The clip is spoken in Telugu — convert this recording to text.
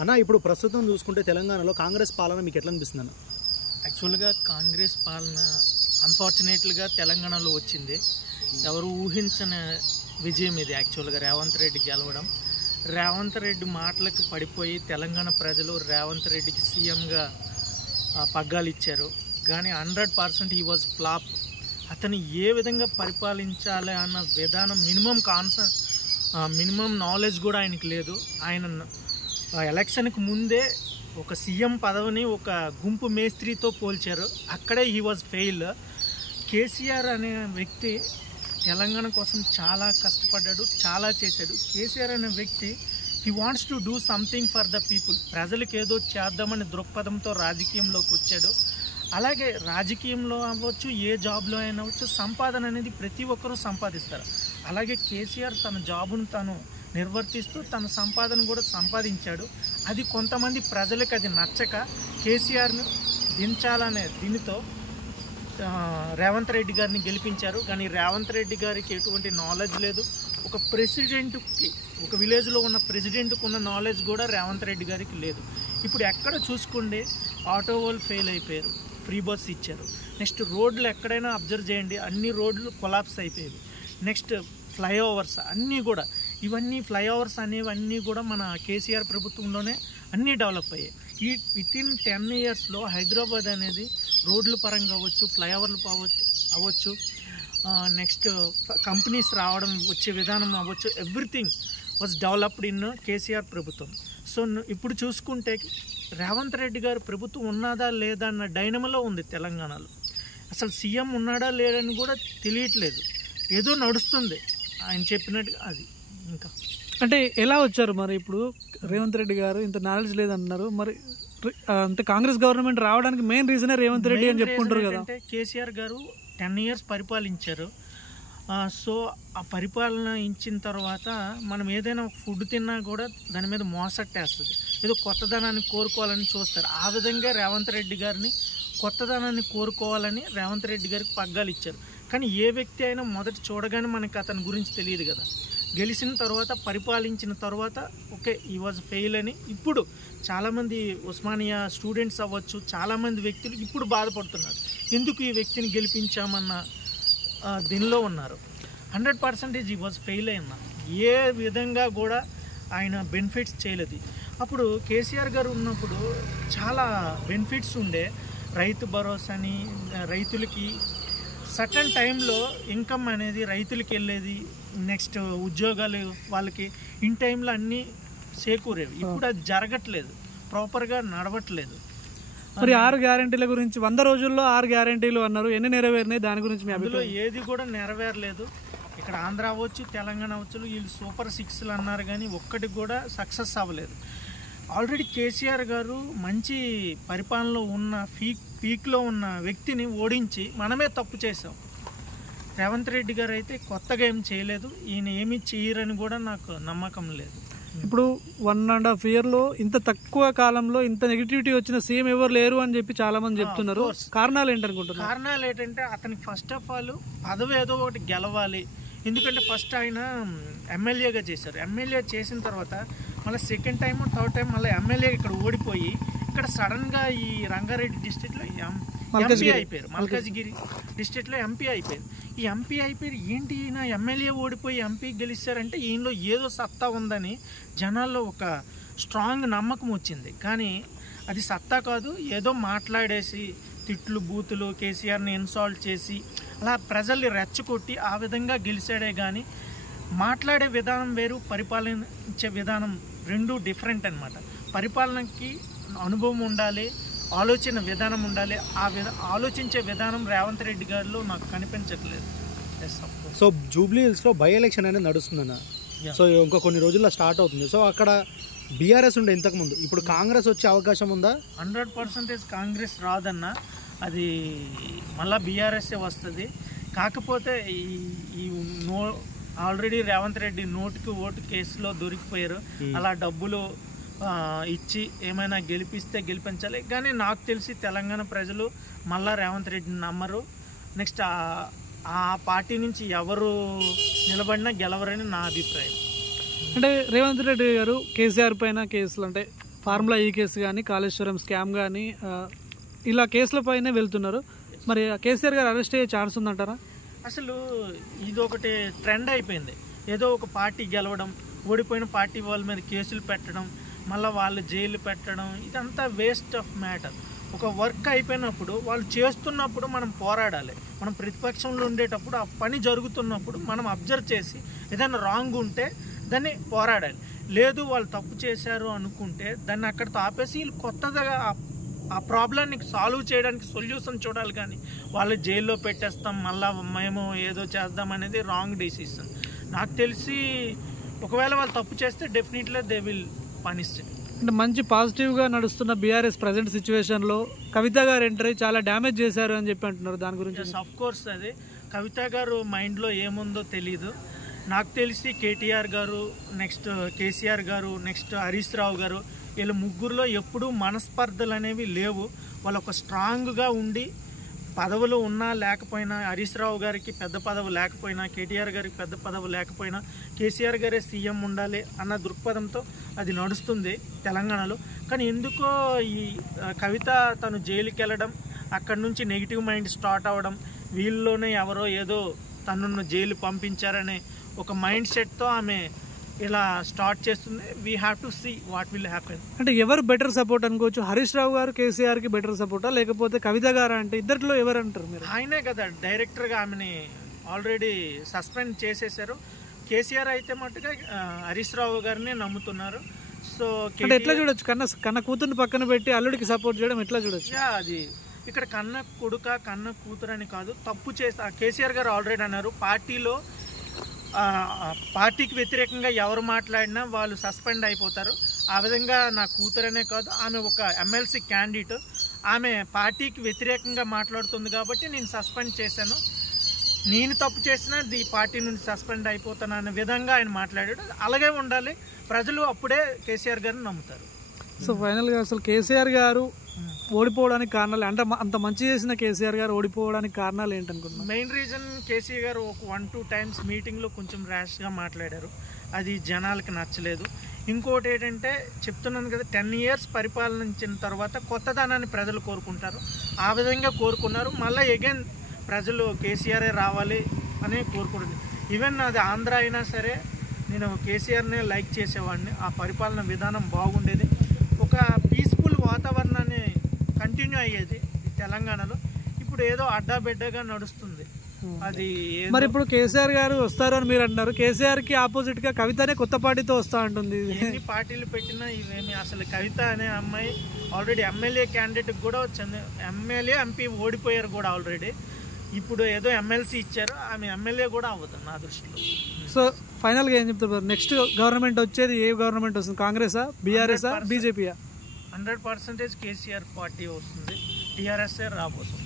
అన్న ఇప్పుడు ప్రస్తుతం చూసుకుంటే తెలంగాణలో కాంగ్రెస్ పాలన మీకు ఎట్లా అనిపిస్తుంది అన్న? యాక్చువల్గా కాంగ్రెస్ పాలన అన్ఫార్చునేట్లీగా తెలంగాణలో వచ్చింది. ఎవరు ఊహించని విజయం ఇది. యాక్చువల్గా రేవంత్ రెడ్డి గెలవడం, రేవంత్ రెడ్డి మాటలకు పడిపోయి తెలంగాణ ప్రజలు రేవంత్ రెడ్డికి సీఎంగా పగ్గాలు ఇచ్చారు. కానీ 100% హీ వాజ్ ఫ్లాప్. అతను ఏ విధంగా పరిపాలించాలి అన్న విధానం మినిమం నాలెడ్జ్ కూడా ఆయనకి లేదు. ఆయన ఎలక్షన్కి ముందే ఒక సీఎం పదవిని ఒక గుంపు మేస్త్రితో పోల్చారు. అక్కడే హీ వాజ్ ఫెయిల్. కేసీఆర్ అనే వ్యక్తి తెలంగాణ కోసం చాలా కష్టపడ్డాడు, చాలా చేశాడు. కేసీఆర్ అనే వ్యక్తి he wants to do something for the people. ప్రజలకు ఏదో చేద్దామని దృక్పథంతో రాజకీయంలోకి వచ్చాడు. అలాగే రాజకీయంలో అవ్వచ్చు, ఏ జాబ్లో అయినా అవ్వచ్చు, సంపాదన అనేది ప్రతి ఒక్కరూ సంపాదిస్తారు. అలాగే కేసీఆర్ తన జాబును తను నిర్వర్తిస్తూ తన సంపాదన కూడా సంపాదించాడు. అది కొంతమంది ప్రజలకు అది నచ్చక కేసీఆర్ను దించాలనే దీనితో రేవంత్ రెడ్డి గారిని గెలిపించారు. కానీ రేవంత్ రెడ్డి గారికి ఎటువంటి నాలెడ్జ్ లేదు. ఒక ప్రెసిడెంట్కి, ఒక విలేజ్లో ఉన్న ప్రెసిడెంట్కి ఉన్న నాలెడ్జ్ కూడా రేవంత్ రెడ్డి గారికి లేదు. ఇప్పుడు ఎక్కడ చూసుకోండి, ఆటో వాళ్ళు ఫెయిల్ అయిపోయారు, ఫ్రీ బస్ ఇచ్చారు. నెక్స్ట్ రోడ్లు ఎక్కడైనా అబ్జర్వ్ చేయండి, అన్ని రోడ్లు కొలాప్స్ అయిపోయాయి. నెక్స్ట్ ఫ్లైఓవర్స్ అన్నీ కూడా, ఇవన్నీ ఫ్లైఓవర్స్ అనేవన్నీ కూడా మన కేసీఆర్ ప్రభుత్వంలోనే అన్నీ డెవలప్ అయ్యాయి. ఈ వితిన్ 10 ఇయర్స్లో హైదరాబాద్ అనేది రోడ్ల పరంగా అవ్వచ్చు, ఫ్లైఓవర్లు అవ్వచ్చు, నెక్స్ట్ కంపెనీస్ రావడం వచ్చే విధానం అవ్వచ్చు, everything was developed in KCR ప్రభుత్వం. సో ఇప్పుడు చూసుకుంటే రేవంత్ రెడ్డి గారు ప్రభుత్వం ఉన్నదా లేదా అన్న డైనమలో ఉంది తెలంగాణలో. అసలు సీఎం ఉన్నాడా లేడని కూడా తెలియట్లేదు, ఏదో నడుస్తుంది ఆయన చెప్పినట్టు. అది ఇంకా అంటే ఎలా వచ్చారు మరి? ఇప్పుడు రేవంత్ రెడ్డి గారు ఇంత నాలెడ్జ్ లేదన్నారు, మరి అంటే కాంగ్రెస్ గవర్నమెంట్ రావడానికి మెయిన్ రీజనే రేవంత్ రెడ్డి అని చెప్పుకుంటారు కదా. అంటే కేసీఆర్ గారు 10 ఇయర్స్ పరిపాలించారు. సో ఆ పరిపాలన ఇచ్చిన తర్వాత మనం ఏదైనా ఫుడ్ తిన్నా కూడా దాని మీద మోసట్టేస్తుంది, ఏదో కొత్తదనాన్ని కోరుకోవాలని చూస్తారు. ఆ విధంగా రేవంత్ రెడ్డి గారిని కొత్తదనాన్ని కోరుకోవాలని రేవంత్ రెడ్డి గారికి పగ్గాలు ఇచ్చారు. కానీ ఏ వ్యక్తి అయినా మొదట చూడగానే మనకి అతని గురించి తెలియదు కదా. గెలిచిన తర్వాత, పరిపాలించిన తర్వాత ఓకే ఈ వాజ్ ఫెయిల్ అని ఇప్పుడు చాలామంది ఉస్మానియా స్టూడెంట్స్ అవ్వచ్చు, చాలామంది వ్యక్తులు ఇప్పుడు బాధపడుతున్నారు, ఎందుకు ఈ వ్యక్తిని గెలిపించామన్న దీనిలో ఉన్నారు. 100% ఈ వాజ్ ఫెయిల్ అయినా ఏ విధంగా కూడా ఆయన బెనిఫిట్స్ చేయలేదు. అప్పుడు కేసీఆర్ గారు ఉన్నప్పుడు చాలా బెనిఫిట్స్ ఉండే, రైతు భరోసాని, రైతులకి సర్టన్ టైంలో ఇన్కమ్ అనేది రైతులకి వెళ్ళేది, నెక్స్ట్ ఉద్యోగాలు వాళ్ళకి ఇన్ టైంలో అన్నీ చేకూరేవి. ఇప్పుడు అది జరగట్లేదు, ప్రాపర్గా నడవట్లేదు. మరి 6 గ్యారెంటీల గురించి 100 రోజుల్లో 6 గ్యారెంటీలు అన్నారు, ఎన్ని నెరవేరినాయి దాని గురించి మీ అందులో ఏది కూడా నెరవేరలేదు. ఇక్కడ ఆంధ్ర అవ్వచ్చు, తెలంగాణ అవ్వచ్చు, వీళ్ళు సూపర్ 6లు అన్నారు కానీ ఒక్కటి కూడా సక్సెస్ అవ్వలేదు. ఆల్రెడీ కేసీఆర్ గారు మంచి పరిపాలనలో ఉన్న పీక్లో ఉన్న వ్యక్తిని ఓడించి మనమే తప్పు చేసాం. రేవంత్ రెడ్డి గారు అయితే కొత్తగా ఏం చేయలేదు, ఈయన ఏమి చేయరని కూడా నాకు నమ్మకం లేదు. ఇప్పుడు 1.5 ఇయర్లో ఇంత తక్కువ కాలంలో ఇంత నెగిటివిటీ వచ్చిన సీఎం ఎవరు లేరు అని చెప్పి చాలా మంది చెప్తున్నారు. కారణాలు ఏంటనుకుంటున్నారు? కారణాలు ఏంటంటే అతనికి ఫస్ట్ ఆఫ్ ఆల్ పదవి ఏదో ఒకటి గెలవాలి. ఎందుకంటే ఫస్ట్ ఆయన ఎమ్మెల్యేగా చేశారు, ఎమ్మెల్యే చేసిన తర్వాత మళ్ళీ సెకండ్ టైం, థర్డ్ టైం మళ్ళీ ఎమ్మెల్యే ఇక్కడ ఓడిపోయి ఇక్కడ సడన్గా ఈ రంగారెడ్డి డిస్ట్రిక్ట్లో ఎంపీ అయిపోయారు, మల్కాజ్గిరి డిస్ట్రిక్ట్లో ఎంపీ అయిపోయారు. ఈ ఎంపీ అయిపోయారు ఏంటి, ఈయన ఎమ్మెల్యే ఓడిపోయి ఎంపీ గెలిచారంటే ఈయనలో ఏదో సత్తా ఉందని జనాల్లో ఒక స్ట్రాంగ్ నమ్మకం వచ్చింది. కానీ అది సత్తా కాదు, ఏదో మాట్లాడేసి తిట్లు బూతులు కేసీఆర్ని ఇన్సాల్ట్ చేసి అలా ప్రజల్ని రెచ్చగొట్టి ఆ విధంగా గెలిచాడే కానీ మాట్లాడే విధానం వేరు, పరిపాలించే విధానం రెండు డిఫరెంట్ అనమాట. పరిపాలనకి అనుభవం ఉండాలి, ఆలోచన విధానం ఉండాలి. ఆలోచించే విధానం రేవంత్ రెడ్డి గారిలో నాకు కనిపించట్లేదు. సో జూబ్లీ హిల్స్లో బై ఎలక్షన్ అనేది నడుస్తుందన్న. సో ఇంకా కొన్ని రోజుల్లో స్టార్ట్ అవుతుంది. సో అక్కడ బీఆర్ఎస్ ఉండే ఇంతకుముందు, ఇప్పుడు కాంగ్రెస్ వచ్చే అవకాశం ఉందా? 100% కాంగ్రెస్ రాదన్న, అది మళ్ళీ బీఆర్ఎస్ఏ వస్తుంది. కాకపోతే ఈ ఆల్రెడీ రేవంత్ రెడ్డి నోటుకి ఓటు కేసులో దొరికిపోయారు. అలా డబ్బులు ఇచ్చి ఏమైనా గెలిపించాలి. కానీ నాకు తెలిసి తెలంగాణ ప్రజలు మళ్ళా రేవంత్ రెడ్డిని నమ్మరు. నెక్స్ట్ ఆ పార్టీ నుంచి ఎవరు నిలబడినా గెలవరని నా అభిప్రాయం. అంటే రేవంత్ రెడ్డి గారు కేసీఆర్ పైన కేసులు అంటే ఫార్ములా ఈ కేసు కానీ కాళేశ్వరం స్కామ్ కానీ ఇలా కేసులపైనే వెళ్తున్నారు. మరి కేసీఆర్ గారు అరెస్ట్ అయ్యే ఛాన్స్ ఉందంటారా? అసలు ఇది ఒకటి ట్రెండ్ అయిపోయింది. ఏదో ఒక పార్టీ గెలవడం, ఓడిపోయిన పార్టీ వాళ్ళ మీద కేసులు పెట్టడం, మళ్ళీ వాళ్ళు జైలు పెట్టడం, ఇదంతా వేస్ట్ ఆఫ్ మ్యాటర్. ఒక వర్క్ అయిపోయినప్పుడు వాళ్ళు చేస్తున్నప్పుడు మనం పోరాడాలి. మనం ప్రతిపక్షంలో ఉండేటప్పుడు ఆ పని జరుగుతున్నప్పుడు మనం అబ్జర్వ్ చేసి ఏదైనా రాంగ్ ఉంటే దాన్ని పోరాడాలి. లేదు వాళ్ళు తప్పు చేశారు అనుకుంటే దాన్ని అక్కడితో ఆపేసి వీళ్ళు కొత్తగా ఆ ప్రాబ్లమ్ని సాల్వ్ చేయడానికి సొల్యూషన్ చూడాలి. కానీ వాళ్ళు జైల్లో పెట్టేస్తాం మళ్ళీ మేము ఏదో చేద్దాం అనేది రాంగ్ డెసిషన్. నాకు తెలిసి ఒకవేళ వాళ్ళు తప్పు చేస్తే డెఫినెట్లీ దే విల్ పనిష్. అంటే మంచి పాజిటివ్గా నడుస్తున్న బీఆర్ఎస్ ప్రజెంట్ సిచ్యువేషన్లో కవిత గారు ఎంటర్ అయ్యి చాలా డ్యామేజ్ చేశారు అని చెప్పి అంటున్నారు. దాని గురించి ఆఫ్ కోర్స్ అది కవిత గారు మైండ్లో ఏముందో తెలీదు. నాకు తెలిసి కేటీఆర్ గారు, నెక్స్ట్ కేసీఆర్ గారు, నెక్స్ట్ హరీష్ రావు గారు, వీళ్ళ ముగ్గురులో ఎప్పుడూ మనస్పర్ధలు అనేవి లేవు. వాళ్ళు ఒక స్ట్రాంగ్గా ఉండి పదవులు ఉన్నా లేకపోయినా, హరీష్ రావు గారికి పెద్ద పదవి లేకపోయినా, కేటీఆర్ గారికి పెద్ద పదవి లేకపోయినా కేసీఆర్ గారే సీఎం ఉండాలి అన్న దృక్పథంతో అది నడుస్తుంది తెలంగాణలో. కానీ ఎందుకో ఈ కవిత తను జైలుకి వెళ్ళడం, అక్కడి నుంచి నెగిటివ్ మైండ్ స్టార్ట్ అవ్వడం, వీళ్ళలోనే ఎవరో ఏదో తనను జైలు పంపించారనే ఒక మైండ్ సెట్తో ఆమె ఇలా స్టార్ట్ చేస్తుంది. We have to see what will happen. అంటే ఎవరు బెటర్ సపోర్ట్ అనుకోవచ్చు? హరీష్ రావు గారు కేసీఆర్కి బెటర్ సపోర్టా, లేకపోతే కవిత గారు? అంటే ఇద్దరిలో ఎవరు అంటారు మీరు? ఆయనే కదా డైరెక్టర్గా ఆమెని ఆల్రెడీ సస్పెండ్ చేసేసారు. కేసీఆర్ అయితే మట్టుగా హరీష్ రావు గారిని నమ్ముతున్నారు. సో అంటే ఎట్లా చూడొచ్చు? కన్న కూతుర్ని పక్కన పెట్టి అల్లుడికి సపోర్ట్ చేయడం ఎట్లా చూడొచ్చు? అది ఇక్కడ కన్న కొడుక కన్న కూతురు అని కాదు, తప్పు చేసి కేసీఆర్ గారు ఆల్రెడీ అన్నారు పార్టీకి వ్యతిరేకంగా ఎవరు మాట్లాడినా వాళ్ళు సస్పెండ్ అయిపోతారు. ఆ విధంగా నా కూతురనే కాదు, ఆమె ఒక ఎమ్మెల్సీ క్యాండిడేట్, ఆమె పార్టీకి వ్యతిరేకంగా మాట్లాడుతుంది కాబట్టి నేను సస్పెండ్ చేశాను, నేను తప్పు చేసినా ఈ పార్టీ నుంచి సస్పెండ్ అయిపోతాను అనే విధంగా ఆయన మాట్లాడాడు. అలాగే ఉండాలి, ప్రజలు అప్పుడే కేసీఆర్ గారిని నమ్ముతారు. సో ఫైనల్గా అసలు కేసీఆర్ గారు ఓడిపోవడానికి కారణాలు, అంటే అంత మంచి చేసిన కేసీఆర్ గారు ఓడిపోవడానికి కారణాలు ఏంటనుకుంటున్నారు? మెయిన్ రీజన్ కేసీఆర్ గారు ఒక 1-2 టైమ్స్ మీటింగ్లో కొంచెం ర్యాష్గా మాట్లాడారు, అది జనాలకి నచ్చలేదు. ఇంకోటి ఏంటంటే చెప్తున్నాను కదా, 10 years పరిపాలనించిన తర్వాత కొత్తదనాన్ని ప్రజలు కోరుకుంటారు, ఆ విధంగా కోరుకున్నారు. మళ్ళీ అగైన్ ప్రజలు కేసీఆరే రావాలి అని కోరుకుంటుంది. ఈవెన్ అది ఆంధ్ర అయినా సరే నేను కేసీఆర్నే లైక్ చేసేవాడిని, ఆ పరిపాలన విధానం బాగుండేది, ఒక పీస్ఫుల్ వాతావరణాన్ని కంటిన్యూ అయ్యేది తెలంగాణలో. ఇప్పుడు ఏదో అడ్డాబిడ్డగా నడుస్తుంది అది. మరి ఇప్పుడు కేసీఆర్ గారు వస్తారు అని మీరు అంటున్నారు, కేసీఆర్ కి ఆపోజిట్ గా కవితనే కొత్త పార్టీతో వస్తా ఉంటుంది. ఎన్ని పార్టీలు పెట్టినా ఇవేమి అసలు కవిత అనే అమ్మాయి ఆల్రెడీ ఎమ్మెల్యే క్యాండిడేట్ కూడా వచ్చింది, ఎమ్మెల్యే ఎంపీ ఓడిపోయారు కూడా ఆల్రెడీ. ఇప్పుడు ఏదో ఎమ్మెల్సీ ఇచ్చారు, ఆమె ఎమ్మెల్యే కూడా అవ్వదు నా దృష్టిలో. సో ఫైనల్ గా ఏం చెప్తారు? నెక్స్ట్ గవర్నమెంట్ వచ్చేది ఏ గవర్నమెంట్ వస్తుంది? కాంగ్రెసా, బీఆర్ఎస్ఆ, బీజేపీయా? 100% కేసీఆర్ పార్టీ వస్తుంది, టీఆర్ఎస్ రాబోతుంది.